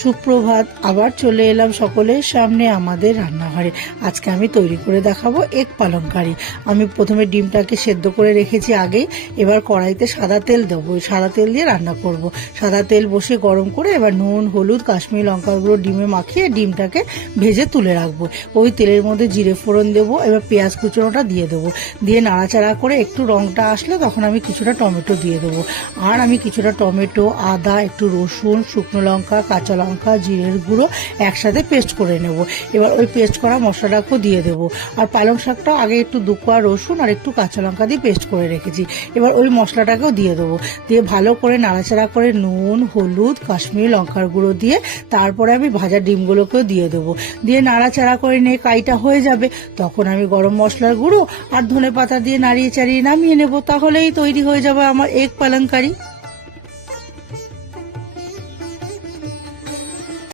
সুপ্রভাত, আবার চলে এলাম সকলের সামনে আমাদের রান্নাঘরে। আজকে আমি তৈরি করে দেখাবো এগ পালঙ্কারি। আমি প্রথমে ডিমটাকে সেদ্ধ করে রেখেছি আগেই। এবার কড়াইতে সাদা তেল দেবো, সাদা তেল দিয়ে রান্না করব। সাদা তেল বসে গরম করে এবার নুন, হলুদ, কাশ্মীরি লঙ্কার গুঁড়ো ডিমে মাখিয়ে ডিমটাকে ভেজে তুলে রাখবো। ওই তেলের মধ্যে জিরে ফোড়ন দেবো, এবার পেঁয়াজ কুচোনোটা দিয়ে দেবো। দিয়ে নাড়াচাড়া করে একটু রংটা আসলে তখন আমি কিছুটা টমেটো দিয়ে দেবো। আর আমি কিছুটা টমেটো, আদা, একটু রসুন, শুকনো লঙ্কা, কাঁচা লঙ্কা, জিরের গুঁড়ো একসাথে পেস্ট করে নেব। এবার ওই পেস্ট করা মশলাটাকেও দিয়ে দেবো। আর পালং শাকটাও আগে একটু 2 কোয়া রসুন আর একটু কাঁচা লঙ্কা দিয়ে পেস্ট করে রেখেছি। এবার ওই মশলাটাকেও দিয়ে দেবো। দিয়ে ভালো করে নাড়াচাড়া করে নুন, হলুদ, কাশ্মীরি লঙ্কার গুঁড়ো দিয়ে তারপরে আমি ভাজা ডিমগুলোকেও দিয়ে দেবো। দিয়ে নাড়াচাড়া করে নিয়ে কাইটা হয়ে যাবে, তখন আমি গরম মশলার গুঁড়ো আর ধনে পাতা দিয়ে নাড়িয়ে চাড়িয়ে নামিয়ে নেব। তাহলেই তৈরি হয়ে যাবে আমার এগ পালঙ্কারি।